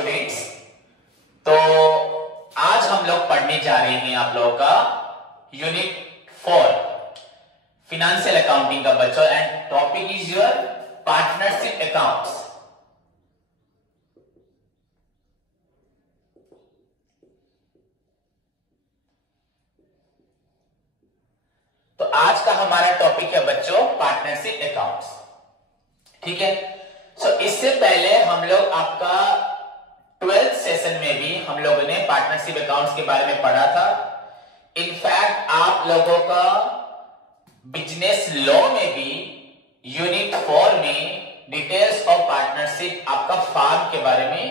Students. तो आज हम लोग पढ़ने जा रहे हैं आप लोगों का यूनिट 4 फिनेंशियल अकाउंटिंग का बच्चों, and topic is your partnership accounts. तो आज का हमारा टॉपिक है बच्चों पार्टनरशिप अकाउंट्स, ठीक है। सो इससे पहले हम लोग आपका 12th सेशन में भी हम लोगों ने पार्टनरशिप अकाउंट्स के बारे में पढ़ा था। इनफैक्ट आप लोगों का बिजनेस लॉ में भी यूनिट 4 में डिटेल्स ऑफ पार्टनरशिप आपका फार्म के बारे में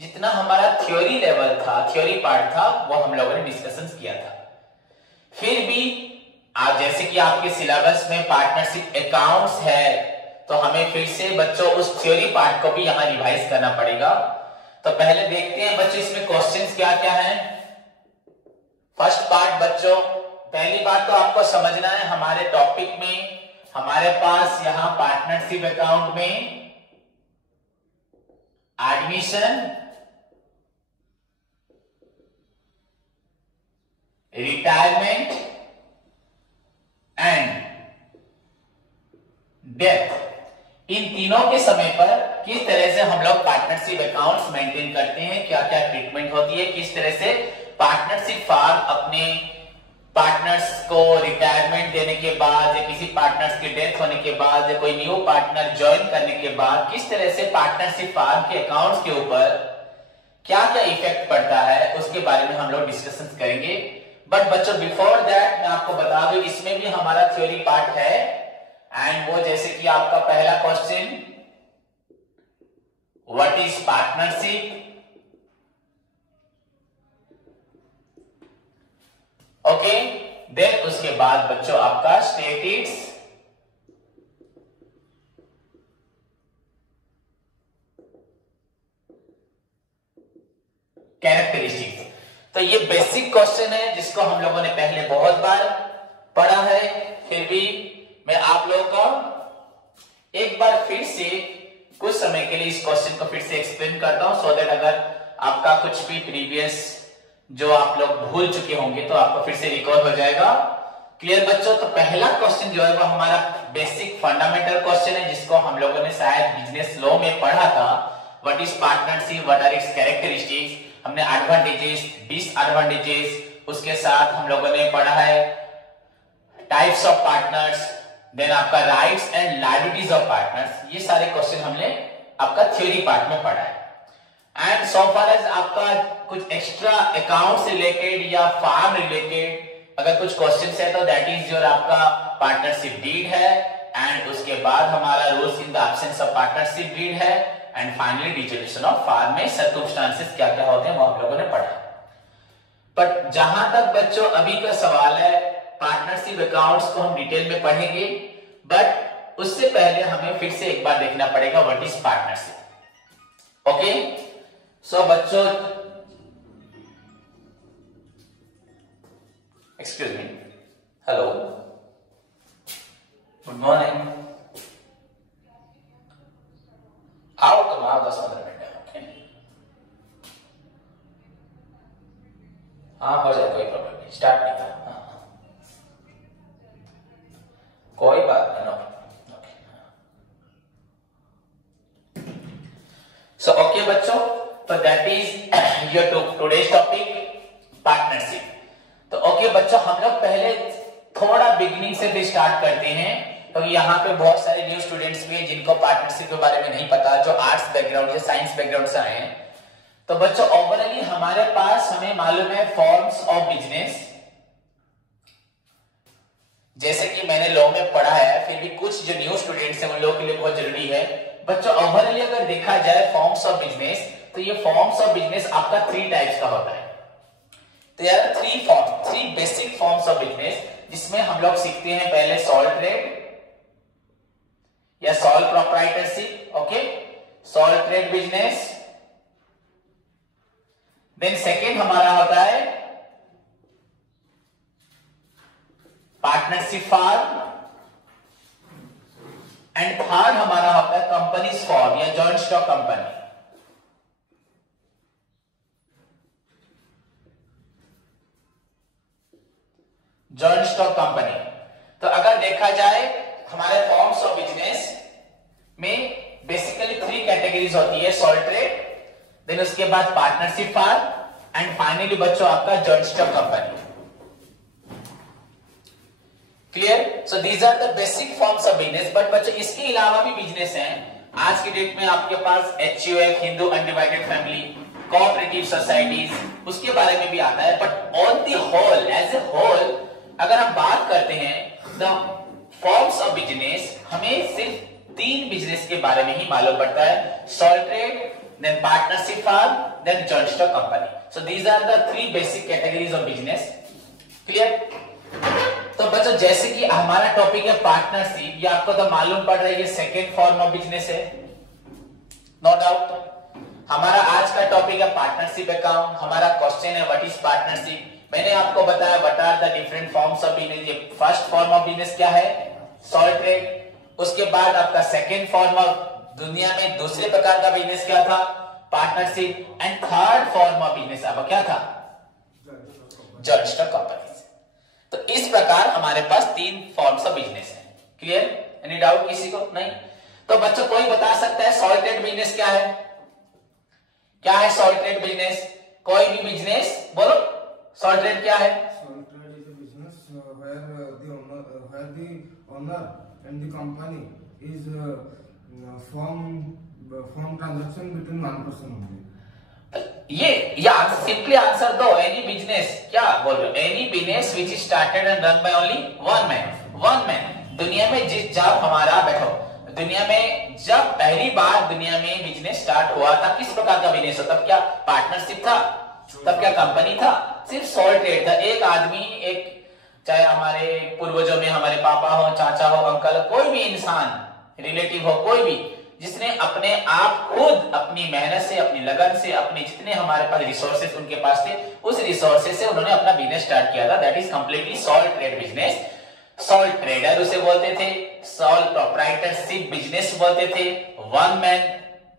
जितना हमारा थ्योरी लेवल था, थ्योरी पार्ट था, वो हम लोगों ने डिस्कशन किया था। फिर भी आप जैसे कि आपके सिलेबस में पार्टनरशिप अकाउंट्स है, तो हमें फिर से बच्चों उस थ्योरी पार्ट को भी यहां रिवाइज करना पड़ेगा। तो पहले देखते हैं बच्चों इसमें क्वेश्चंस क्या क्या हैं। फर्स्ट पार्ट बच्चों, पहली बात तो आपको समझना है, हमारे टॉपिक में हमारे पास यहां पार्टनरशिप अकाउंट में एडमिशन, रिटायरमेंट एंड डेथ, इन तीनों के समय पर किस तरह से हम लोग पार्टनरशिप अकाउंट्स मेंटेन करते हैं, क्या क्या ट्रीटमेंट होती है, किस तरह से पार्टनरशिप फार्म अपने पार्टनर्स को रिटायरमेंट देने के बाद या किसी पार्टनर्स की डेथ होने के बाद या कोई न्यू पार्टनर ज्वाइन करने के बाद किस तरह से पार्टनरशिप फार्म के अकाउंट्स के ऊपर क्या क्या इफेक्ट पड़ता है, उसके बारे में हम लोग डिस्कशन करेंगे। बट बच्चों बिफोर दैट मैं आपको बता दूं, इसमें भी हमारा थ्योरी पार्ट है, एंड वो जैसे कि आपका पहला question, what is partnership, okay. Then उसके बाद बच्चों आपका स्टेट इट्स कैरेक्टरिस्टिक्स। तो ये बेसिक क्वेश्चन है जिसको हम लोगों ने पहले बहुत बार पढ़ा है, फिर भी मैं आप लोगों को एक बार फिर से कुछ समय के लिए इस क्वेश्चन को फिर से एक्सप्लेन करता हूं, सो दैट अगर आपका कुछ भी प्रीवियस जो आप लोग भूल चुके होंगे तो आपको फिर से रिकॉल हो जाएगा। क्लियर बच्चों? तो पहला क्वेश्चन जो है वो हमारा बेसिक फंडामेंटल क्वेश्चन है, जिसको हम लोगों ने शायद बिजनेस लॉ में पढ़ा था। What is partnership, what are its characteristics, हमने एडवांटेजेस, डिसएडवांटेजेस, उसके साथ हम लोगों ने पढ़ा है टाइप्स ऑफ पार्टनर्स, देन आपका rights and liabilities of partners. ये सारे क्वेश्चन हमने आपका थ्योरी पार्ट में पढ़ा है। एंड सो फार एज आपका कुछ एक्स्ट्रा अकाउंट से रिलेटेड या फार्म रिलेटेड अगर कुछ क्वेश्चन है तो दैट इज योर आपका पार्टनरशिप डीड है, एंड उसके बाद हमारा rules in the absence of partnership deed है, and finally dissolution of firm में सर्कमस्टेंसेस क्या क्या होते हैं वो आप लोगों ने पढ़ा। बट जहां तक बच्चों अभी का सवाल है, पार्टनरशिप अकाउंट्स को हम डिटेल में पढ़ेंगे, बट उससे पहले हमें फिर से एक बार देखना पड़ेगा व्हाट इज पार्टनरशिप। ओके, सो बच्चों excuse me, hello, good morning, आओ तुम आओ 10-15 मिनट। ओके, हाँ हो जाए, कोई प्रॉब्लम नहीं, स्टार्ट नहीं था। कोई बात नहीं, नो। सो ओके बच्चों, तो that is your today's topic partnership. तो ओके बच्चों, हम लोग पहले थोड़ा बिगिनिंग से भी स्टार्ट करते हैं, क्योंकि यहाँ पे बहुत सारे न्यू स्टूडेंट्स भी हैं जिनको पार्टनरशिप के बारे में नहीं पता, जो आर्ट्स बैकग्राउंड या साइंस बैकग्राउंड से आए हैं। तो बच्चों ओवरऑली हमारे पास हमें मालूम है फॉर्म्स ऑफ बिजनेस, जैसे कि मैंने लॉ में पढ़ा है, फिर भी कुछ जो न्यू स्टूडेंट्स हैं उन लोगों के लिए बहुत जरूरी है। बच्चों ओवरऑली अगर देखा जाए फॉर्म्स ऑफ बिजनेस, तो ये फॉर्म्स ऑफ बिजनेस आपका 3 टाइप्स का होता है। तो यार 3 बेसिक फॉर्म्स ऑफ बिजनेस, जिसमें हम लोग सीखते हैं पहले सोल ट्रेड या sole proprietorship, okay, sole trade business. Then second हमारा होता है पार्टनरशिप फार्म, एंड थर्ड हमारा होता है कंपनीज फॉर्म या joint stock company. Forms of business में बेसिकली 3 कैटेगरीज होती है, सोल ट्रेड, देन उसके बाद पार्टनरशिप फार्म एंड फाइनली बच्चों आपका joint stock company. Clear? So these are the basic forms of business. But बच्चों इसके अलावा भी बिजनेस हैं। आज की डेट में आपके पास HUF, Hindu undivided family, cooperative societies, उसके बारे में भी आता है। But on the whole, as a whole अगर हम बात करते हैं द फॉर्म्स ऑफ बिजनेस, हमें सिर्फ 3 बिजनेस के बारे में ही मालूम पड़ता है, sole trade, then partnership firm, then joint stock company. So these are the 3 basic categories of business. Clear? तो बच्चों जैसे कि हमारा टॉपिक है पार्टनरशिप, ये आपको तो मालूम पड़ रहा है ये सेकेंड फॉर्म ऑफ बिजनेस है, नो डाउट। हमारा आज का टॉपिक है पार्टनरशिप अकाउंट। हमारा क्वेश्चन है व्हाट इज पार्टनरशिप। मैंने आपको बताया what are the different forms of business. ये फर्स्ट फॉर्म ऑफ बिजनेस क्या है, सोल ट्रेड। उसके बाद आपका सेकेंड फॉर्म ऑफ दुनिया में दूसरे प्रकार का बिजनेस क्या था, partnership. And third form of business आपका क्या था, जॉइंट स्टॉक कंपनी। तो इस प्रकार हमारे पास 3 फॉर्म्स ऑफ बिजनेस है। क्लियर? एनी डाउट किसी को? नहीं? तो बच्चों कोई बता सकता है सोल ट्रेड बिजनेस क्या है? क्या है सोल ट्रेड बिजनेस? कोई भी बिजनेस बोलो, सोल ट्रेड क्या है? Sole trade is a business where the owner and the company is form transaction between one person only. ये सिंपली आंसर दो। एनी बिजनेस, क्या बोल रहे हो? Any business which is started and run by only one man. दुनिया में जब हमारा बैठो, दुनिया में जब पहली बार दुनिया में बिजनेस स्टार्ट हुआ था, किस प्रकार का बिजनेस हो? तब क्या पार्टनरशिप था? तब क्या कंपनी था? सिर्फ सोल ट्रेड था। एक आदमी, एक चाहे हमारे पूर्वजों में हमारे पापा हो, चाचा हो, अंकल, कोई भी इंसान, रिलेटिव हो, कोई भी, जिसने अपने आप खुद अपनी मेहनत से, अपनी लगन से, अपने जितने हमारे पास रिसोर्सेस उनके पास थे, उस रिसोर्सेस से उन्होंने अपना बिजनेस स्टार्ट किया था। That is completely sole trade business. Sole trader उसे बोलते थे, सोल प्रोप्राइटरशिप बिजनेस बोलते थे, वन मैन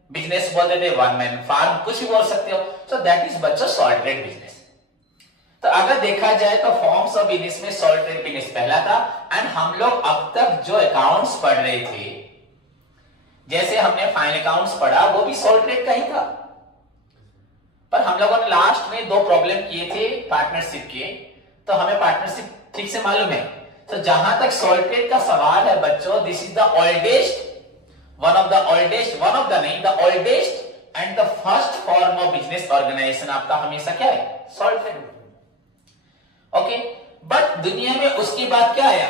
बिजनेस बोलते थे, वन मैन फार्म, कुछ भी बोल सकते हो। सो दैट इज बच्चों सोल ट्रेड बिजनेस। तो अगर देखा जाए तो फॉर्म्स ऑफ बिजनेस में सोल ट्रेड बिजनेस पहला था। एंड हम लोग अब तक जो अकाउंट्स पढ़ रहे थे, जैसे हमने फाइनल अकाउंट्स पढ़ा, वो भी सोल ट्रेड का ही था। पर हम लोगों ने लास्ट में 2 प्रॉब्लम किए थे पार्टनरशिप के, तो हमें पार्टनरशिप ठीक से मालूम है। तो जहां तक सोल ट्रेड का सवाल है बच्चों, this is the oldest, one of the नहीं, the oldest and the first form of business organisation आपका हमेशा क्या है, सोल ट्रेड। ओके, बट दुनिया में उसके बाद क्या आया,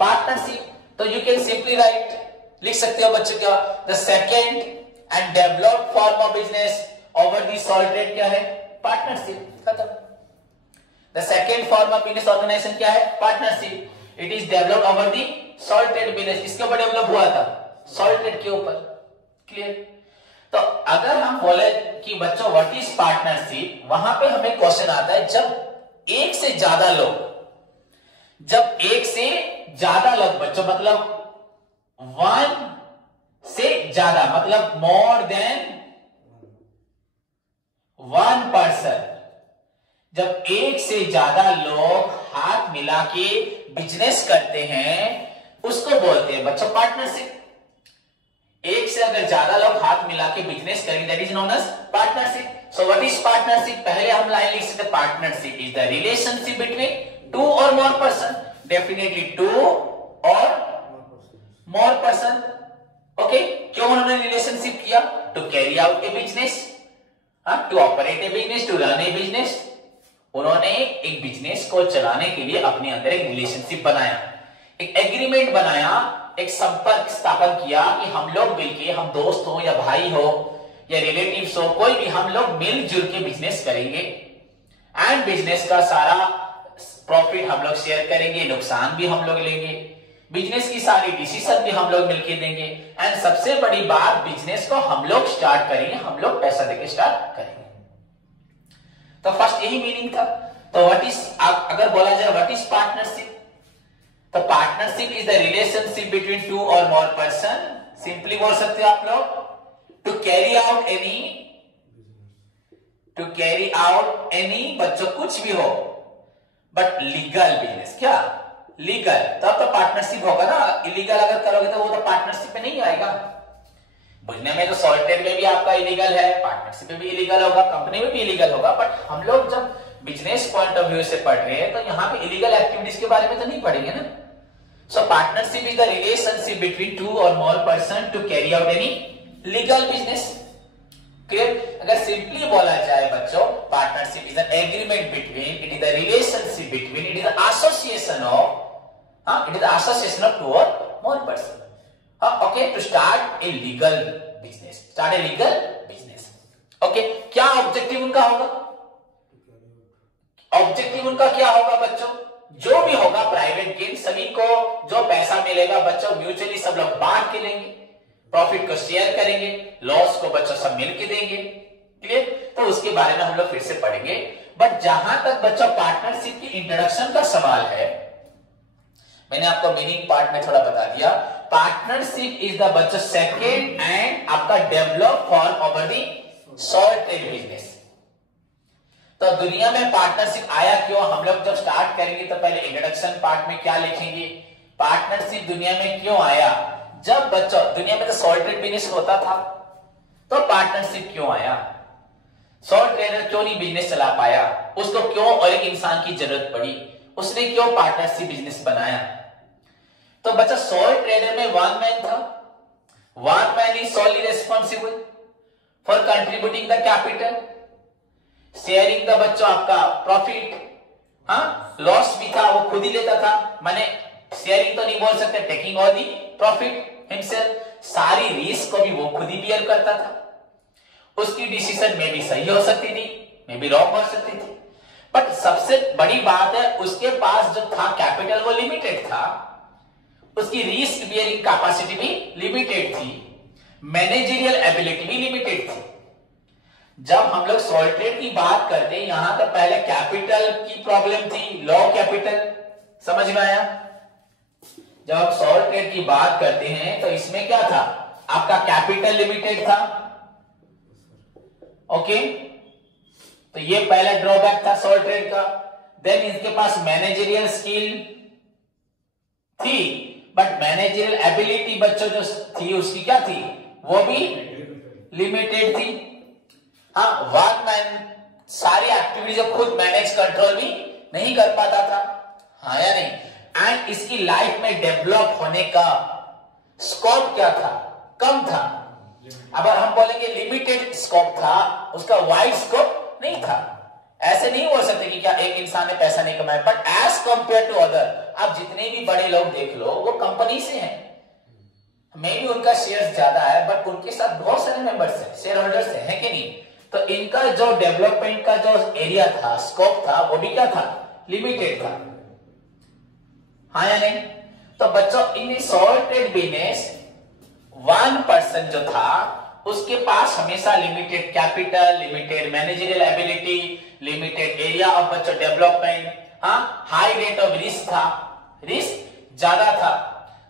पार्टनरशिप। तो यू कैन सिंपली राइट, लिख सकते हो बच्चों क्या, the second and developed form of business over the sole trade क्या है, पार्टनरशिप। खत्म। The second form of business organisation क्या है, partnership. It is developed over the sole trade business. इसके ऊपर डेवलप हुआ था, सोल ट्रेड के ऊपर। क्लियर? तो अगर हम बोले कि बच्चों व्हाट इज पार्टनरशिप, वहां पे हमें क्वेश्चन आता है जब एक से ज्यादा लोग, बच्चों मतलब 1 से ज्यादा, मतलब मोर देन 1 पर्सन, जब एक से ज्यादा लोग हाथ मिला के बिजनेस करते हैं, उसको बोलते हैं बच्चों पार्टनरशिप। एक से अगर ज्यादा लोग हाथ मिला के बिजनेस करेंगे, that is known as partnership. So what is partnership? पहले हम लाइन लिख सकते, partnership is the relationship between 2 और मोर पर्सन, डेफिनेटली 2 और मोर पर्सन। ओके, क्यों उन्होंने रिलेशनशिप किया? To carry out a business, to operate a business, to run a business. उन्होंने एक बिजनेस को चलाने के लिए अपने अंदर एक रिलेशनशिप बनाया, एक एग्रीमेंट बनाया, एक संपर्क स्थापन किया कि हम लोग मिलके, हम दोस्त हो या भाई हो या रिलेटिव्स हो, कोई भी, हम लोग मिलजुल के बिजनेस करेंगे एंड बिजनेस का सारा प्रॉफिट हम लोग शेयर करेंगे, नुकसान भी हम लोग लेंगे, बिजनेस की सारी डिसीजन भी हम लोग मिलके देंगे, एंड सबसे बड़ी बात, बिजनेस को हम लोग स्टार्ट करेंगे, हम लोग पैसा देके स्टार्ट करेंगे। तो फर्स्ट यही मीनिंग था। तो व्हाट इज, अगर बोला जाए व्हाट इज पार्टनरशिप, तो partnership is the relationship between 2 और मोर पर्सन। सिंपली बोल सकते हो आप लोग, टू कैरी आउट एनी, बच्चों कुछ भी हो, बट लीगल बिजनेस। क्या? लीगल, तब तो पार्टनरशिप होगा ना। इलीगल अगर करोगे तो वो तो पार्टनरशिप में नहीं आएगा। बुझने में तो सॉल्ट ट्रेड में भी आपका इलीगल है, पार्टनरशिप में भी इलीगल होगा, कंपनी में भी इलीगल होगा, बट हम लोग जब बिजनेस पॉइंट ऑफ व्यू से पढ़ रहे हैं तो यहाँ पे इलीगल एक्टिविटीज के बारे में तो नहीं पढ़ेंगे ना। So partnership is the relationship between two or more person to carry out any legal business. Clear? अगर सिंपली बोला जाए बच्चों, partnership is an agreement between, it is the relationship between, it is association of, it is association of two or more person. Okay, to start a legal business. Start a legal business. Okay, क्या objective उनका होगा? Objective उनका क्या होगा बच्चों? जो भी होगा प्राइवेट गेन, सभी को जो पैसा मिलेगा बच्चों म्यूचुअली सब लोग बांट के लेंगे, प्रॉफिट को शेयर करेंगे, लॉस को बच्चों सब मिलके देंगे। क्लियर? तो उसके बारे में हम लोग फिर से पढ़ेंगे। बट जहां तक बच्चों पार्टनरशिप की इंट्रोडक्शन का सवाल है, मैंने आपको मीनिंग पार्ट में थोड़ा बता दिया। पार्टनरशिप इज द बच्चों सेकेंड एंड आपका develop form over the salt trade business. तो दुनिया में पार्टनरशिप आया क्यों, हम लोग जब स्टार्ट करेंगे तो पहले इंट्रोडक्शन पार्ट में क्या लिखेंगे, पार्टनरशिप दुनिया में क्यों आया। जब बच्चों दुनिया में तो सॉल्ट ट्रेड बिजनेस होता था, तो पार्टनरशिप क्यों आया, सॉल्ट ट्रेडर क्यों नहीं बिजनेस चला पाया, उसको क्यों और एक इंसान की जरूरत पड़ी, उसने क्यों पार्टनरशिप बिजनेस बनाया। तो बच्चा सॉल्ट ट्रेडर में वन मैन था, one man is solely responsible for contributing the capital, sharing the बच्चों आपका प्रॉफिट, हाँ लॉस भी था वो खुद ही लेता था, माने शेयरिंग तो नहीं बोल सकते, taking all the profit himself, सारी रिस्क को भी वो खुद ही बियर करता था। उसकी डिसीजन में भी सही हो सकती थी, में भी रॉन्ग हो सकती थी, बट सबसे बड़ी बात है उसके पास जो था कैपिटल वो लिमिटेड था, उसकी रिस्क बियरिंग कैपेसिटी भी लिमिटेड थी, मैनेजरियल एबिलिटी भी लिमिटेड थी। जब हम लोग सॉल्ट ट्रेड की बात करते हैं, यहां तो पहले कैपिटल की प्रॉब्लम थी, लो कैपिटल, समझ में आया। जब हम सॉल्ट ट्रेड की बात करते हैं तो इसमें क्या था, आपका कैपिटल लिमिटेड था। ओके, तो ये पहला ड्रॉबैक था सॉल्ट ट्रेड का। देन इनके पास मैनेजरियल स्किल थी, बट मैनेजरियल एबिलिटी बच्चों जो थी उसकी क्या थी, वो भी लिमिटेड थी। हाँ, वन मैन सारी एक्टिविटीज खुद मैनेज कंट्रोल भी नहीं कर पाता था, हाँ या नहीं। एंड इसकी लाइफ में डेवलप होने का स्कोप क्या था, कम था। अगर हम बोलेंगे लिमिटेड स्कोप था, उसका वाइड स्कोप नहीं था। ऐसे नहीं बोल सकते कि क्या एक इंसान ने पैसा नहीं कमाया, but as compare to other, आप जितने भी बड़े लोग देख लो वो कंपनी से हैं, मे भी उनका शेयर ज्यादा है, बट उनके साथ बहुत सारे मेंबर्स हैं, शेयर होल्डर्स हैं, कि नहीं। तो इनका जो डेवलपमेंट का जो एरिया था, स्कोप था, वो भी क्या था, लिमिटेड था, हाँ या नहीं। तो बच्चों इन salt trade business one person जो था उसके पास हमेशा limited capital, limited managerial ability, limited area of बच्चों डेवलपमेंट, हाँ हाई रेट ऑफ रिस्क था, रिस्क ज्यादा था।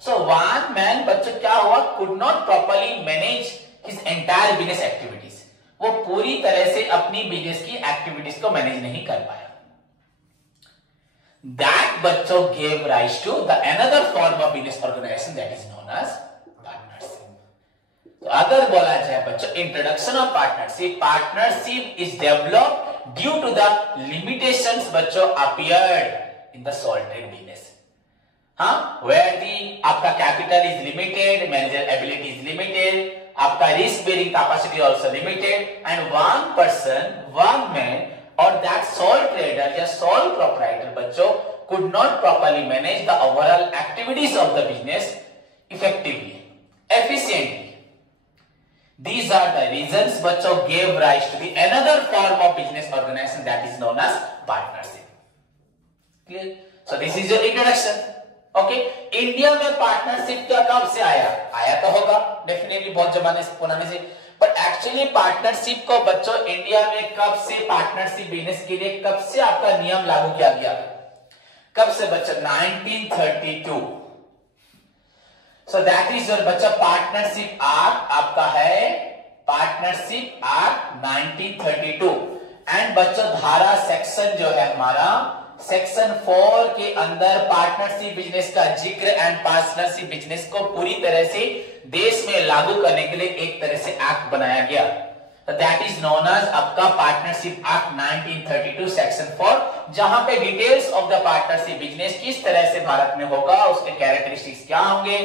सो वन मैन बच्चों क्या हुआ, could not properly manage his entire business activities, वो पूरी तरह से अपनी बिजनेस की एक्टिविटीज को मैनेज नहीं कर पाया। That बच्चों gave rise to the another form of business organization that is known as partnership. तो अगर बोला जाए बच्चों introduction of partnership, partnership is developed due to the limitations बच्चों appeared in the salt trade business, हाँ, where the आपका capital is limited, manager ability is limited, आपका risk bearing capacity also limited, and one person, one man or that sole trader या sole proprietor बच्चों could not properly manage the overall activities of the business effectively, efficiently. These are the reasons बच्चों gave rise to the another form of business organization that is known as partnership. Clear? So this is your introduction. Okay, India में partnership क्या कब से आया, आया तो होगा definitely बहुत जमाने से, पुराने से, बट एक्चुअली पार्टनरशिप को बच्चों इंडिया में कब से, पार्टनरशिप बिजनेस के लिए कब से आपका नियम लागू किया गया, कब से बच्चों, 1932। सो दैट इज योर बच्चों पार्टनरशिप एक्ट आपका है, पार्टनरशिप एक्ट 1932। एंड बच्चों धारा सेक्शन जो है हमारा सेक्शन 4 के अंदर पार्टनरशिप बिजनेस का जिक्र एंड पार्टनरशिप बिजनेस को पूरी तरह से देश में लागू करने के लिए एक तरह से एक्ट बनाया गया। दैट इज नोन एज आपका पार्टनरशिप एक्ट 1932 सेक्शन 4, जहां पे details of the partnership business किस तरह से भारत में होगा, उसके कैरेक्टरिस्टिक्स क्या होंगे,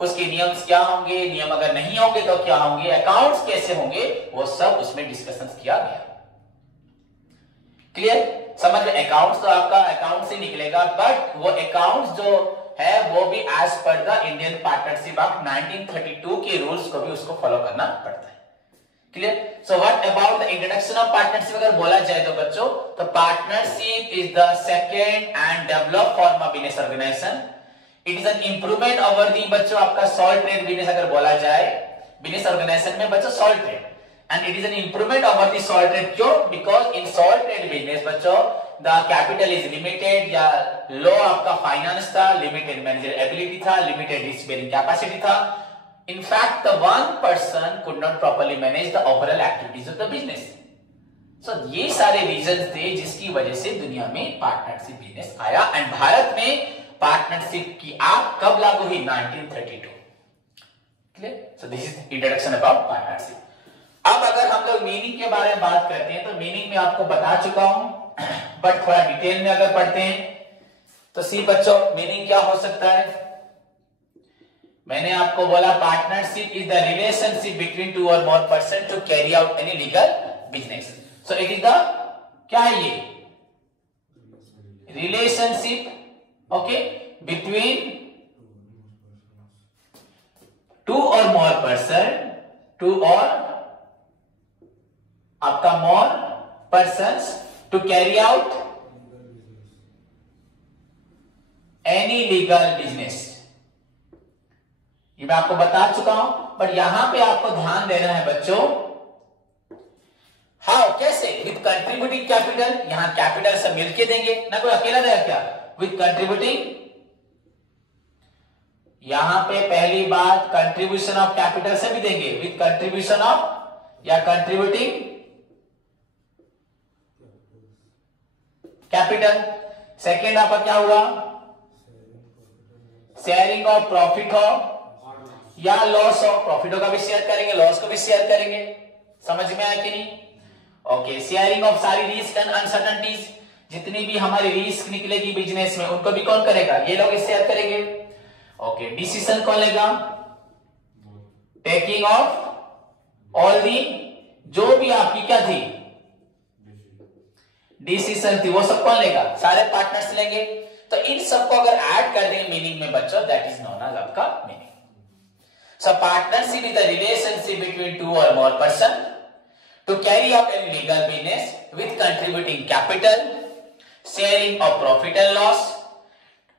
उसके नियम क्या होंगे, नियम अगर नहीं होंगे तो क्या होंगे, अकाउंट्स कैसे होंगे, वो सब उसमें डिस्कशन किया गया। क्लियर? समझ में? अकाउंट्स तो आपका अकाउंट से निकलेगा, बट वो अकाउंट्स जो है वो भी as per the Indian partnership act 1932 के रूल्स को भी उसको फॉलो करना पड़ता है। Clear? So what about the introduction of partnership अगर बोला जाए तो बच्चों, तो partnership is the second and develop form of business organisation. It is an improvement over the बच्चों आपका सॉल्ट ट्रेड बिजनेस अगर बोला जाए, बिजनेस ऑर्गेनाइजेशन में बच्चों salt trade, and it is an improvement over the salt trade. क्यों? Because in salt trade business बच्चों the capital is limited, या लो आपका फाइनेंस था, limited managerial ability था, limited risk bearing capacity था. In fact, the one person could not properly manage the overall activities of the business. So ये सारे reasons थे जिसकी वजह से दुनिया में पार्टनरशिप बिजनेस आया, एंड भारत में पार्टनरशिप की एक्ट कब लागू हुई? 1932. Clear? So this is introduction about partnership. अब अगर हम लोग मीनिंग के बारे में बात करते हैं तो मीनिंग में आपको बता चुका हूं, बट थोड़ा डिटेल में अगर पढ़ते हैं तो सी बच्चों मीनिंग क्या हो सकता है? मैंने आपको बोला partnership is the relationship between two or more person to carry out any legal business. So it is the क्या है ये? Relationship, okay, between two or more person, two or आपका more persons to carry out any legal business. ये मैं आपको बता चुका हूं, बट यहां पे आपको ध्यान देना है बच्चों, हाउ, कैसे? विद कंट्रीब्यूटिंग कैपिटल, यहां कैपिटल सब मिलके देंगे ना, कोई अकेला देगा क्या? विद कंट्रीब्यूटिंग, यहां पे पहली बात कंट्रीब्यूशन ऑफ कैपिटल से भी देंगे, विद कंट्रीब्यूशन ऑफ या कंट्रीब्यूटिंग कैपिटल। सेकेंड आपका क्या हुआ? शेयरिंग ऑफ प्रॉफिट हो या लॉस हो, प्रॉफिटों का भी शेयर करेंगे, लॉस को भी शेयर करेंगे। समझ में आया कि नहीं? ओके, शेयरिंग ऑफ सारी रिस्क एंड अनसर्टेनिटीज, जितनी भी हमारी रिस्क निकलेगी बिजनेस में उनको भी कौन करेगा? ये लोग शेयर करेंगे। ओके, डिसीजन कौन लेगा? टेकिंग ऑफ ऑल दी, जो भी आपकी क्या थी डिसीजन थी, वो सब कौन लेगा? सारे पार्टनर्स लेंगे। तो इन सबको अगर ऐड कर देंगे मीनिंग में बच्चों, दैट इज नोन एज आपका meaning. So partnership is the relationship between two or more person to carry out an legal business with contributing capital, sharing of profit and loss,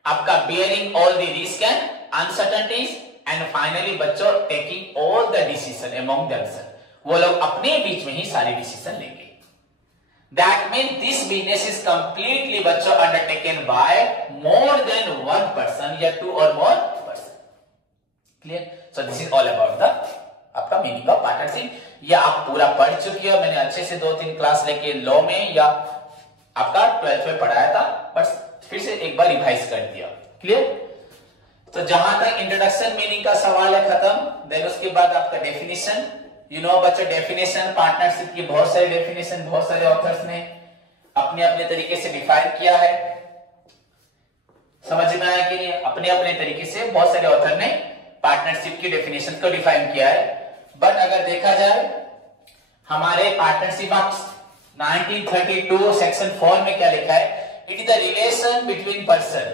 आपका bearing all the risk and uncertainties, and finally बच्चों taking all the decision among themselves. वो लोग अपने बीच में ही सारे decision लेंगे। That means this business is completely बच्चों undertaken by more than one person या two or more person. Clear? So this is all about the आपका meaning of partnership। या आप पूरा पढ़ चुकी हो, मैंने अच्छे से 2-3 क्लास लेके लॉ में या आपका 12th में पढ़ाया था, बट फिर से एक बार रिवाइज कर दिया। क्लियर? तो जहां तक इंट्रोडक्शन मीनिंग का सवाल है खत्म, देन उसके बाद आपका डेफिनेशन। यू नो बच्चों, डेफिनेशन पार्टनरशिप की बहुत सारी डेफिनेशन बहुत सारे ऑथर्स ने अपने अपने तरीके से डिफाइन किया है। समझ में आया कि नहीं? अपने अपने तरीके से बहुत सारे ऑथर ने पार्टनरशिप की डेफिनेशन को डिफाइन किया है। बट अगर देखा जाए हमारे पार्टनरशिप एक्ट 1932 सेक्शन 4 में क्या लिखा है? It is the relation between person,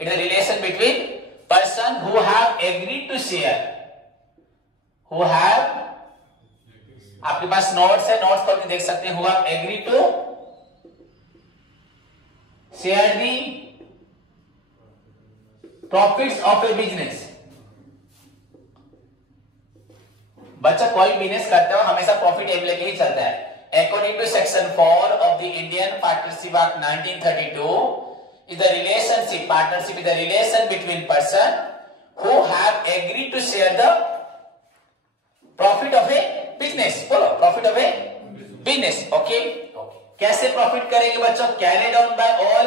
it is the relation between person who have agreed to share, who have, आपके पास नोट्स है, नोट्स को भी देख सकते हैं, who have agreed to share the profits of a business। बच्चा कोई business करते हो हमेशा प्रॉफिट एम लेके ही चलता है। According to section 4 of the Indian partnership act 1932 is the relationship, partnership is the relation between person who have agreed to share the profit of a business। बोलो, profit of a business। Okay, कैसे profit करेंगे बच्चों? Carried on by all,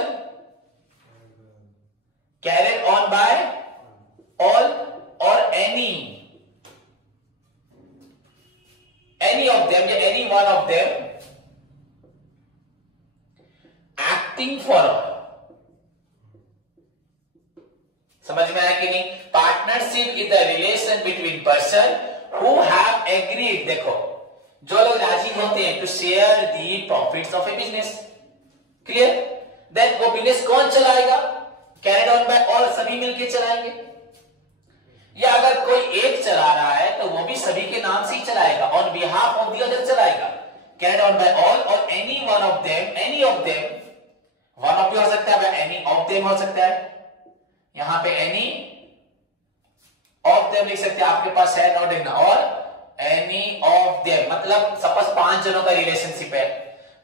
carried on by all और any of them या any one of them acting for all. समझ में आया कि नहीं? Partnership is the relation between person who have agreed, देखो जो लोग राजी होते हैं to share the profits of a business. Clear? Then वो बिजनेस कौन चलाएगा? कैरिड ऑन बाय ऑल, सभी मिलकर चलाएंगे। या अगर कोई एक चला रहा है तो वो भी सभी के नाम से ही चलाएगा, on behalf of the other चलाएगा। कैरिड ऑन बाय ऑल और any one of them, any of them, one of भी हो सकता है, एनी ऑफ देम हो सकता है। यहां पे एनी ऑफ देम लिख सकते हैं, आपके पास है नोट इन, और एनी ऑफ देम मतलब सपोज 5 जनों का रिलेशनशिप है,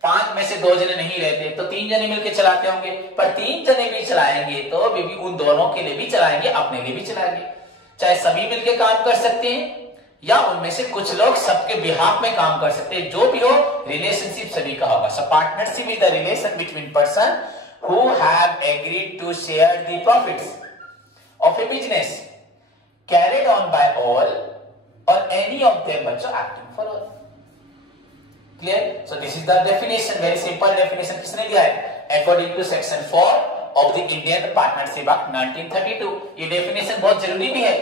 5 में से 2 जने नहीं रहते तो 3 जने मिलकर चलाते होंगे, पर 3 जने भी चलाएंगे तो भी उन दोनों के लिए भी चलाएंगे, अपने लिए भी चलाएंगे। चाहे सभी मिलकर काम कर सकते हैं या उनमें से कुछ लोग सबके बिहाफ में काम कर सकते हैं, जो भी हो रिलेशनशिप सभी का होगा। So partnership is the relation between person who have agreed to share the profits of a business carried on by all और एनी ऑफ देम बच्चों acting for all. Clear? So this is the definition, very simple definition. किसने दिया है? According to section 4 of the Indian partnership act 1932। ये definition बहुत जरूरी भी है।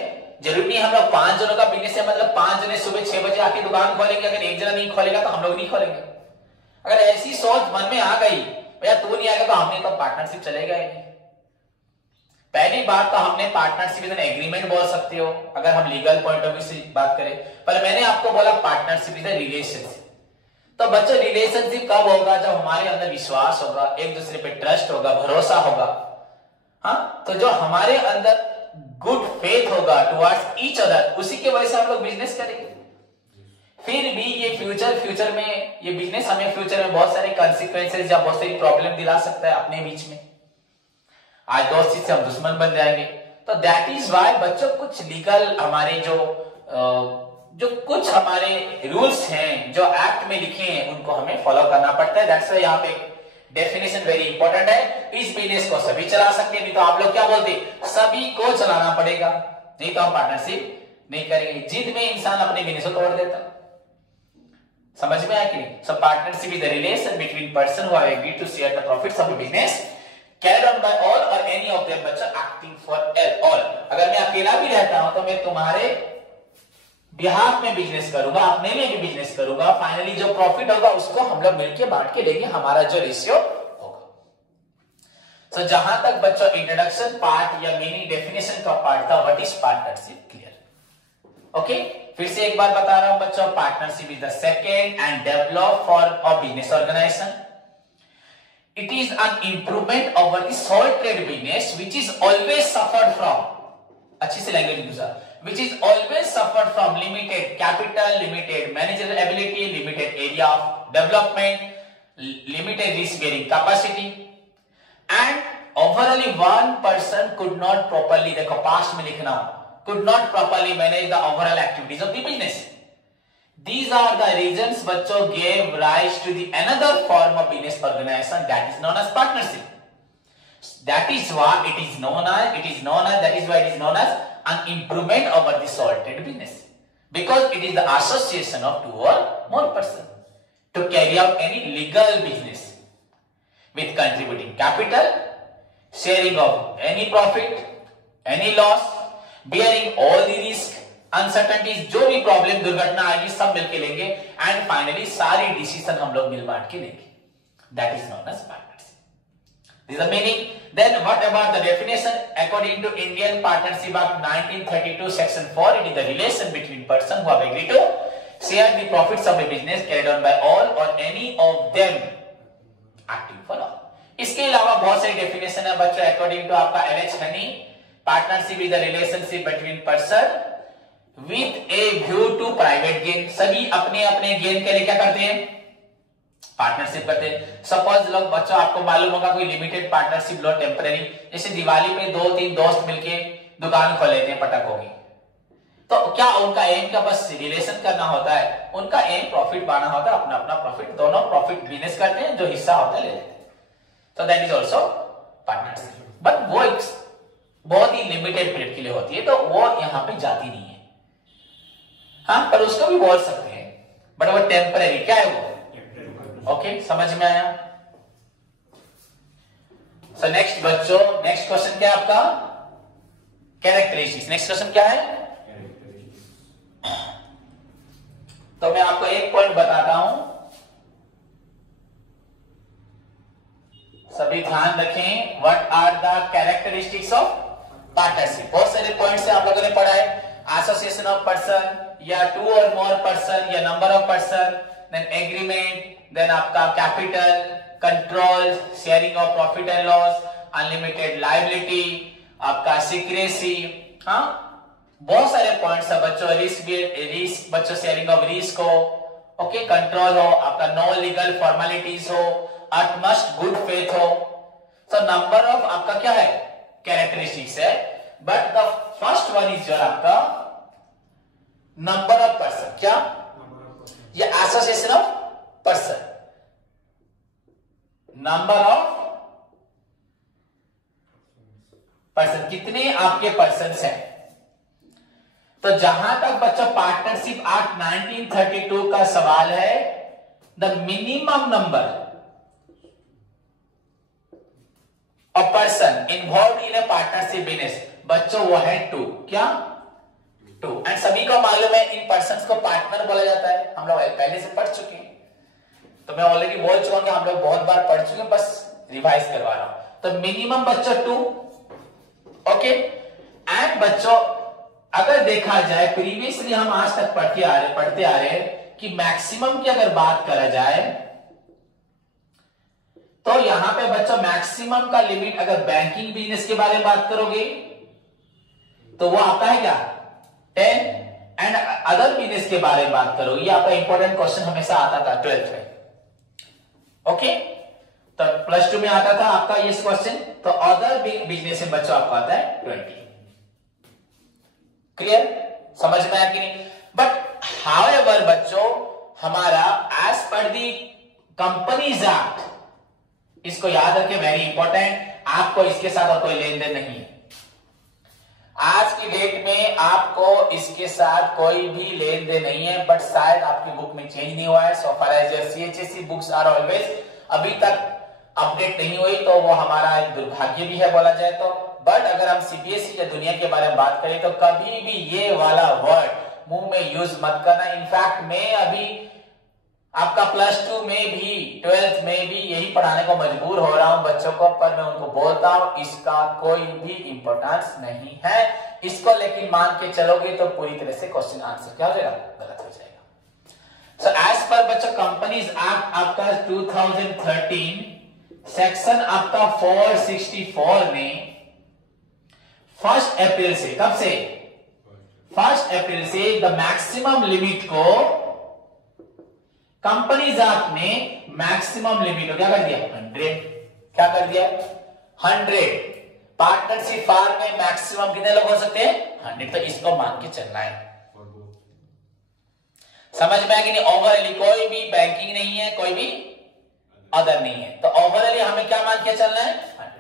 जरूरी नहीं हम लोग 5 जनों का बिजनेस है मतलब 5 जने सुबह 6 बजे आके दुकान खोलेंगे, अगर एक जना नहीं खोलेगा तो हम लोग नहीं खोलेंगे। अगर ऐसी सोच मन में आ गई भैया तू नहीं आएगा तो हमने तो पार्टनरशिप चलेगा ही नहीं। पहली बात तो हमने पार्टनरशिप इज एन एग्रीमेंट बोल सकते हो अगर हम लीगल पॉइंट ऑफ व्यू से बात करें, पर मैंने आपको बोला पार्टनरशिप इज ए रिलेशनशिप। तो बच्चों रिलेशनशिप कब होगा? जब हमारे अंदर विश्वास होगा, एक दूसरे पे ट्रस्ट होगा, भरोसा होगा। हाँ, तो जो हमारे अंदर गुड फेथ होगा टुवर्ड्स ईच अदर, उसी की वजह से हम लोग बिजनेस करेंगे। फिर भी ये फ्यूचर में ये बिजनेस हमें फ्यूचर में बहुत सारे कॉन्सिक्वेंसेस या बहुत सारी प्रॉब्लम दिला सकता है अपने बीच में। आज दोस्ती से हम दुश्मन बन जाएंगे। तो दैट इज वाई बच्चों कुछ लीगल हमारे जो कुछ हमारे रूल्स हैं जो एक्ट में लिखे हैं उनको हमें फॉलो करना पड़ता है। दैट्स वाई यहाँ पे डेफिनेशन वेरी इंपॉर्टेंट है। इस बिजनेस को सभी चला सकते हैं, नहीं तो आप लोग क्या बोलते? सभी को चलाना पड़ेगा, नहीं तो हम पार्टनरशिप नहीं करेंगे। जिद में इंसान अपने बिजनेस को तोड़ देता। समझ में आया कि नहीं? So partnership is the relation between person who have agreed to share the profits of a business carried on by all or any of them बच्चा acting for all। अगर मैं अकेला भी रहता हूं तो मैं तुम्हारे बिहाफ में बिजनेस करूंगा, अपने लिए भी बिजनेस करूंगा, फाइनली जो प्रॉफिट होगा उसको हम लोग मिलकर बांट के लेंगे, हमारा जो रेशियो होगा। सो जहां तक बच्चों इंट्रोडक्शन पार्ट या मीनिंग डेफिनेशन का पार्ट था, what is partnership, clear? Okay, फिर से एक बार बता रहा हूं बच्चों, partnership is the second and develop for a business organisation. It is an improvement over the sole trade business which is always suffered from, अच्छी से language use, which is always suffered from limited capital, limited managerial ability, limited area of development, limited risk bearing capacity, and overall one person could not properly, देखो past में लिखना हो, could not properly manage the overall activities of the business. These are the reasons बच्चों gave rise to the another form of business organization that is known as partnership. That is why it is known as an improvement over the sole trade business, because it is the association of 2 or more persons to carry out any legal business with contributing capital, sharing of any profit, any loss, bearing all the risk, uncertainties, जो भी problem दुर्घटना आएगी सब मिलके लेंगे, and finally सारी decision हम लोग मिल बांट के लेंगे। That is known as partnership. This is the meaning. Then what about the definition? According to Indian partnership act 1932 section 4, it is the relation between person who have agreed to share the profits of a business carried on by all और any of them acting for all. इसके अलावा बहुत सारी definition है बच्चों। According to आपका L H Haney, partnership is the relationship between person with a view to private gain, सभी अपने अपने गेन के लिए क्या करते हैं? पार्टनरशिप करते हैं। सपोज लोग बच्चों आपको मालूम होगा कोई लिमिटेड पार्टनरशिप लो टेम्पररी, जैसे दिवाली पे 2-3 दोस्त मिलके दुकान खोल लेते हैं पटाखों की। तो क्या उनका एम क्या बस रिलेशन करना होता है? उनका एम प्रॉफिट पाना होता है, अपना अपना प्रॉफिट, दोनों प्रॉफिट बिजनेस करते हैं, जो हिस्सा होता है ले लेते हैं। तो that is also partnership, but वो एक बहुत ही लिमिटेड पीरियड के लिए होती है, तो वो यहाँ पे जाती नहीं है। हाँ, पर उसको भी बोल सकते हैं, बट वो टेम्परेरी क्या है वो। ओके, समझ में आया? सो नेक्स्ट बच्चों, नेक्स्ट क्वेश्चन क्या है आपका? कैरेक्टरिस्टिक्स। नेक्स्ट क्वेश्चन क्या है? तो मैं आपको एक पॉइंट बताता हूं, सभी ध्यान रखें। What are the characteristics of partnership? बहुत सारे पॉइंट्स से आप लोगों ने पढ़ा है, एसोसिएशन ऑफ पर्सन, या टू और मोर पर्सन, या number of person, then agreement, then आपका capital, control, sharing of profit and loss, unlimited liability, आपका सीक्रेसी। हाँ, बहुत सारे पॉइंट्स है बच्चों। रिस्क बच्चों, शेयरिंग ऑफ रिस्क हो, ओके, कंट्रोल हो, आपका नो लीगल फॉर्मेलिटीज हो, अटमस्ट गुड फेथ हो। सो नंबर ऑफ आपका क्या है? कैरेक्टरिस्टिक्स है, but the first one is your आपका नंबर ऑफ पर्सन। क्या? ये association of person, number of person, कितने आपके पर्सन्स हैं। तो जहां तक बच्चों पार्टनरशिप एक्ट 1932 का सवाल है, the minimum number of person involve in A partnership business बच्चों वो है 2। क्या? 2। एंड सभी को मालूम है इन पर्सन्स को पार्टनर बोला जाता है, हम लोग पहले से पढ़ चुके हैं। तो मैं ऑलरेडी बोल चुका हूं कि हम लोग बहुत बार पढ़ चुके हैं, बस रिवाइज करवा रहा हूं। तो मिनिमम बच्चों 2, ओके। एंड बच्चों अगर देखा जाए प्रीवियसली हम आज तक पढ़ते आ रहे हैं कि मैक्सिमम की अगर बात करा जाए तो यहां पे बच्चों मैक्सिमम का लिमिट, अगर बैंकिंग बिजनेस के बारे में बात करोगे तो वो आपका है क्या? 10। एंड अदर बिजनेस के बारे में बात करोगे, ये आपका इंपॉर्टेंट क्वेश्चन हमेशा आता था 12th में, ओके। तो +2 में आता था आपका ये क्वेश्चन। तो अदर बिजनेस में बच्चों आपको आता है 20। क्लियर? समझ में आया कि नहीं? बट हाउएवर बच्चों हमारा एज पर दी कंपनीज एक्ट, इसको याद रखें, वेरी इंपॉर्टेंट, आपको इसके साथ और कोई लेन देन नहीं है। आज की डेट में आपको इसके साथ कोई भी लेन देन नहीं है, बट शायद आपकी बुक में चेंज नहीं हुआ है। So far as your CHSE books are always अभी तक अपडेट नहीं हुई, तो वो हमारा एक दुर्भाग्य भी है बोला जाए तो। बट अगर हम CBSE या दुनिया के बारे में बात करें तो कभी भी ये वाला वर्ड मुंह में यूज मत करना। इनफैक्ट मैं अभी आपका +2 में भी 12th में भी यही पढ़ाने को मजबूर हो रहा हूं बच्चों को, पर मैं उनको बोलता हूं इसका कोई भी इंपॉर्टेंस नहीं है। इसको लेकिन मान के चलोगे तो पूरी तरह से क्वेश्चन आंसर क्या हो जाएगा? गलत हो जाएगा। सो एज पर बच्चों कंपनीज एक्ट आपका 2013 सेक्शन आपका 464 में 1 अप्रैल से, कब से? 1 अप्रैल से द मैक्सिमम लिमिट को कंपनीज एक्ट ने मैक्सिमम लिमिट को क्या कर दिया? 100। क्या कर दिया? 100। पार्टनरशिप फार्म में मैक्सिमम कितने लोग हो सकते हैं? 100। तो इसको मान के चलना है। समझ में आया कि नहीं? ओवरऑली कोई भी बैंकिंग नहीं है, कोई भी अदर नहीं है, तो ओवरऑली हमें क्या मान के चलना है? 100।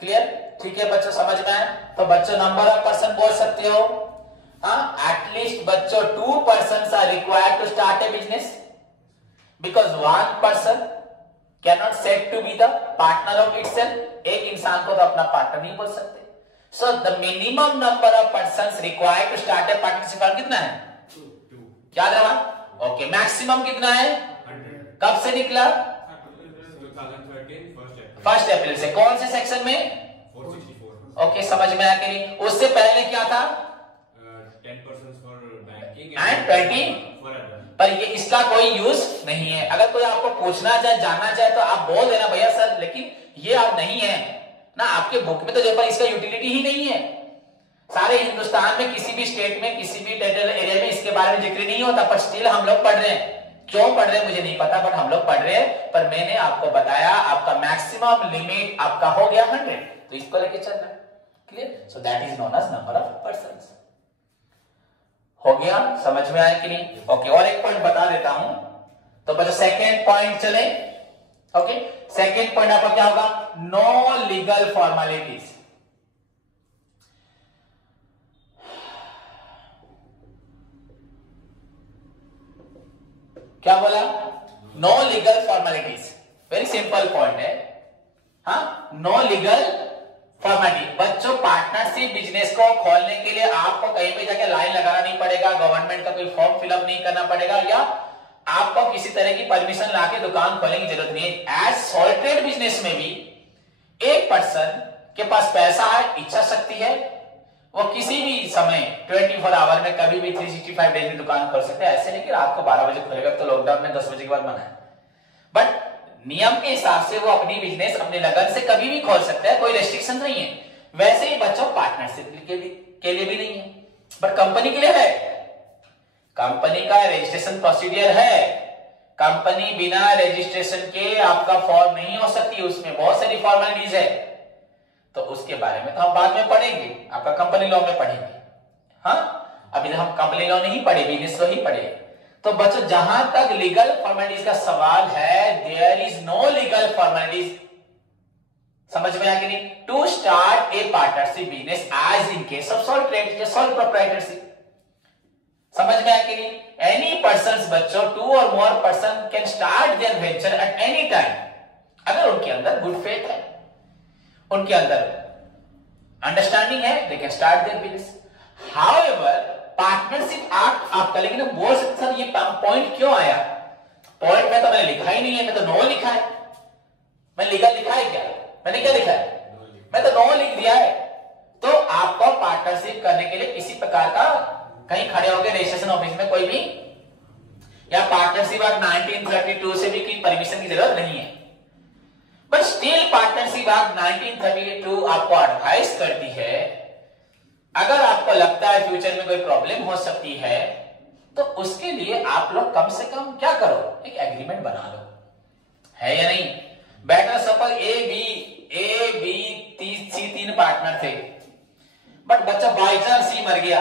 क्लियर? ठीक है बच्चों, समझ में आया? तो बच्चों नंबर ऑफ पर्सन बोल सकते हो, एटलीस्ट बच्चों 2 persons are required to start a business because 1 person cannot said to be the partner of itself. एक इंसान को तो अपना पार्टनर नहीं बोल सकते। So the minimum number of persons required to start a partnership firm कितना है? 2। याद रहा? ओके। मैक्सिमम कितना है? 100। कब से निकला? 2013 1 अप्रैल से। कौन से सेक्शन में? 464। ओके, समझ में आया कि नहीं? उससे पहले क्या था? 10% for banking and 20 for other। पर ये इसका कोई यूज नहीं है। अगर कोई आपको पूछना चाहे, जानना चाहे तो आप बोल देना भैया सर, लेकिन ये आप नहीं है ना, आपके बुक में तो जो पर इसका यूटिलिटी ही नहीं है। सारे हिंदुस्तान में किसी भी स्टेट में, किसी भी टेरिटोरियल एरिया में इसके बारे में जिक्र नहीं होता, पर स्टिल हम लोग पढ़ रहे हैं। क्यों पढ़ रहे हैं मुझे नहीं पता, बट हम लोग पढ़ रहे हैं। पर मैंने आपको बताया आपका मैक्सिमम लिमिट आपका हो गया 100, तो इसको लेके चलना है। Clear? So that is known as number of persons. हो गया, समझ में आया कि नहीं? ओके, और एक पॉइंट बता देता हूं। तो बच्चों सेकेंड पॉइंट चले। ओके, सेकेंड पॉइंट आपका क्या होगा? No legal formalities. क्या बोला? No legal formalities. Very simple point है। हाँ, नो लीगल फॉर्मेलिटी। बच्चों पार्टनरशिप बिजनेस को खोलने के लिए आपको कहीं पे जाके लाइन लगाना नहीं पड़ेगा, गवर्नमेंट का कोई फॉर्म फिलअप नहीं करना पड़ेगा, या आपको किसी तरह की परमिशन लाके दुकान खोलने की जरूरत नहीं है। एज सोल ट्रेड बिजनेस में भी एक पर्सन के पास पैसा है, इच्छा शक्ति है, वो किसी भी समय 24 आवर में कभी भी 365 डेज में दुकान खोल सकते हैं। ऐसे नहीं कि रात को 12 बजे खोलेगा, तो लॉकडाउन में 10 बजे के बाद मना है। बट नियम के हिसाब से वो अपनी बिजनेस अपने लगन से कभी भी खोल सकता है, कोई रेस्ट्रिक्शन नहीं है। वैसे ही बच्चों पार्टनरशिप के लिए भी नहीं है, बट कंपनी के लिए है। कंपनी का रजिस्ट्रेशन प्रोसीजर है। कंपनी बिना रजिस्ट्रेशन के आपका फॉर्म नहीं हो सकती, उसमें बहुत सारी फॉर्मेलिटीज है। तो उसके बारे में तो हम बाद में पढ़ेंगे, आपका कंपनी लॉ में पढ़ेंगे। हाँ, अभी हम कंपनी लॉ नहीं पढ़े, बिजनेस लॉ ही पढ़े। तो बच्चों जहां तक लीगल फॉर्मेलिटीज का सवाल है, there is no legal formalities. समझ में आया कि नहीं? To start a partnership business as in case of sole trade, sole proprietorship. समझ में आया कि नहीं? एनी पर्सन बच्चों, 2 और more person can start their venture at any time, अगर उनके अंदर गुड फेथ है, उनके अंदर अंडरस्टैंडिंग है, they can start their business. However partnership act आप करेंगे ना, बोल सकते सर ये पॉइंट क्यों आया? पॉइंट में तो मैंने लिखा ही नहीं है, मैं तो नो लिखा है। मैं लीगल लिखा है क्या? मैंने क्या लिखा है? मैं तो नो लिख दिया है। तो आपको पार्टनरशिप करने के लिए किसी प्रकार का कहीं खड़े होकर रजिस्ट्रेशन ऑफिस में कोई भी, या पार्टनरशिप एक्ट 1932 से भी कोई परमिशन की जरूरत नहीं है। बट स्टिल पार्टनरशिप एक्ट 1932 आपको एडवाइस करती है, अगर आपको लगता है फ्यूचर में कोई प्रॉब्लम हो सकती है, तो उसके लिए आप लोग कम से कम क्या करो, एक एग्रीमेंट बना लो, है या नहीं? Better suppose A B C 3 partner थे, बट बच्चा बाई चांस सी मर गया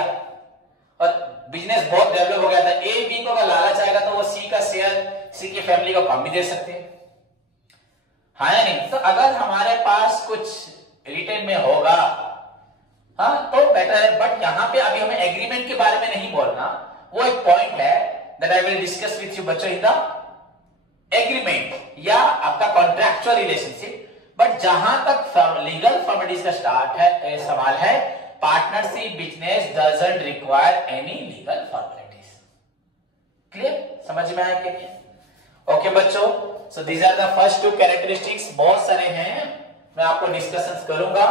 और बिजनेस बहुत डेवलप हो गया था। ए बी को अगर लालच आएगा तो वो सी का शेयर सी की फैमिली को कम भी दे सकते हैं, हाँ या नहीं? तो अगर हमारे पास कुछ रिटर्न में होगा, हाँ, तो बेटर है। बट यहां पे अभी हमें एग्रीमेंट के बारे में नहीं बोलना, वो एक पॉइंट है that I will discuss with you बच्चों इन द एग्रीमेंट या आपका कॉन्ट्रैक्चुअल रिलेशनशिप। बट जहां तक लीगल फॉर्मेलिटीज का स्टार्ट है, सवाल है, partnership business doesn't require any legal formalities. Clear? समझ में आया कि नहीं? ओके बच्चों, so these are the first 2 characteristics. बहुत सारे हैं, मैं आपको डिस्कशन करूंगा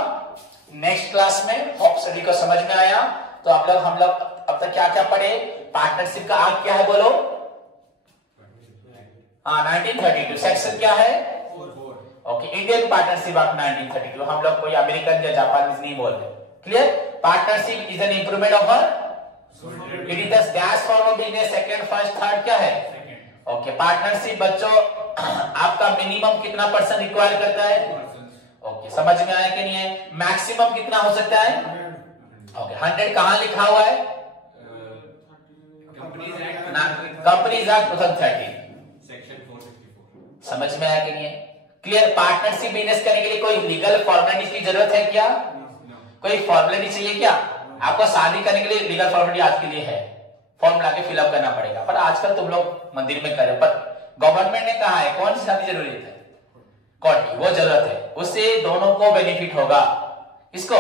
नेक्स्ट क्लास में। होप सभी को समझ में आया। तो आप लोग, हम लोग अब तक क्या क्या पढ़े? पार्टनरशिप का एक्ट क्या है बोलो? हाँ, 1932। सेक्शन क्या है? 4। Okay, Indian partnership act 1932। हम लोग कोई अमेरिकन या जापानीज नहीं बोल रहे। Clear? Partnership is an improvement of it is the dash form of business, second, first, third क्या है? ओके, पार्टनरशिप बच्चों आपका मिनिमम कितना % रिक्वायर करता है? ओके, समझ में आया कि नहीं है? मैक्सिमम कितना हो सकता है? ओके, 100 कहां लिखा हुआ है? Companies act 2013 section 464। समझ में आया कि नहीं है? क्लियर? पार्टनरशिप बिजनेस करने के लिए कोई लीगल फॉर्मेलिटी की जरूरत है क्या? कोई फॉर्मेलिटी चाहिए क्या? आपको शादी करने के लिए लीगल फॉर्मेलिटी आज के लिए है, फॉर्म लाके फिलअप करना पड़ेगा। पर आजकल तुम लोग मंदिर में करें, पर गवर्नमेंट ने कहा है कौन सी शादी जरूरी है? कोर्ट की, वो जरूरत है। उससे दोनों को बेनिफिट होगा। इसको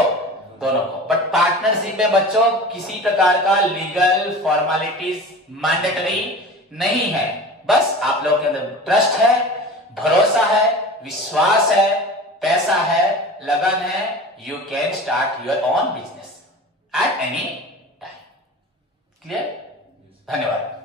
दोनों को। बट पार्टनरशिप में बच्चों किसी प्रकार का लीगल फॉर्मेलिटीज मैंडेटरी नहीं है। बस आप लोगों के अंदर ट्रस्ट है, भरोसा है, विश्वास है, पैसा है, लगन है, you can start your own business at any time. Clear? धन्यवाद।